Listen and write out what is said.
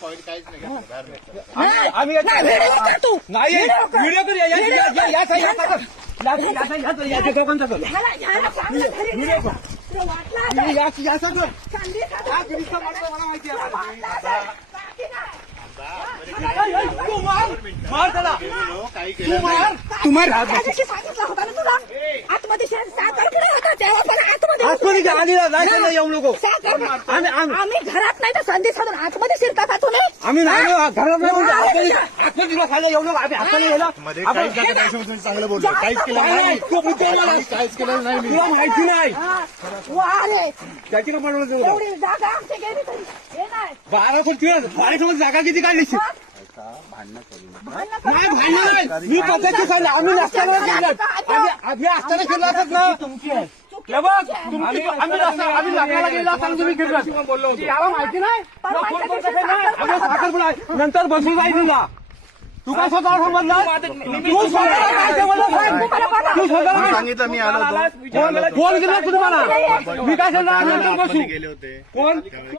Point काहीच नाही घेतलं, बाहेर नाही, निघतो. नाही, व्हिडिओ कर तू. नाही व्हिडिओ कर याच्या दोघांचा कर ह्याला चांगलं घरी नेलं. तुला वाटलं असेल. याचा कर चांदी खातो. हा गिरीशचा माणूस मला माहिती तुला आहे वाटलं असेल. बाकी नाही. तू मार मार त्याला काही तू केलं मार नाही. तू मार त्या दिवशी सांगितलं होतं ना तुला. आतमध्ये 7 तारखेला होता तेव्हा पण आतमध्ये आतमध्ये आधी जायचं नाही येऊ नको 7 तारखेला. आम्ही घरात नाही तर संधी साधून आतमध्ये शिरता का तुम्ही? आम्ही नाही घरात नाही म्हणजे आतमध्ये तुला खायला येऊ नको आम्ही हाताने गेला मध्ये काहीच नका त्याच्यामध्ये चांगलं बोललो, काहीच केलं नाही. तू मुद्द्याला काहीच केलं नाही मी. तुला माहिती नाही हा. वा रे. त्याची का बनवलं एवढी जागा आमची गेली तरी हे नाही. 12 जागा किती काढली भांडणं नाही भांडण नाही मी पद्धती सांगितलं आम्ही नसताना केलं आम्ही असताना केलं असत ना हे बघ आम्ही लग्नाला गेला असताना तुम्ही केलं बोललो याला माहिती नाही तुला फोन करून टाकेल ना आम्ही साखरपुडा आहे. नंतर बसून जाईल तुला तू काय स्वतः समजला तू स्वतः काय समजला तू स्वतः सांगितलं मी आलो होतो. फोन केला तुम्हाला मी काय सांगणार नंतर बसू गेले होते कोण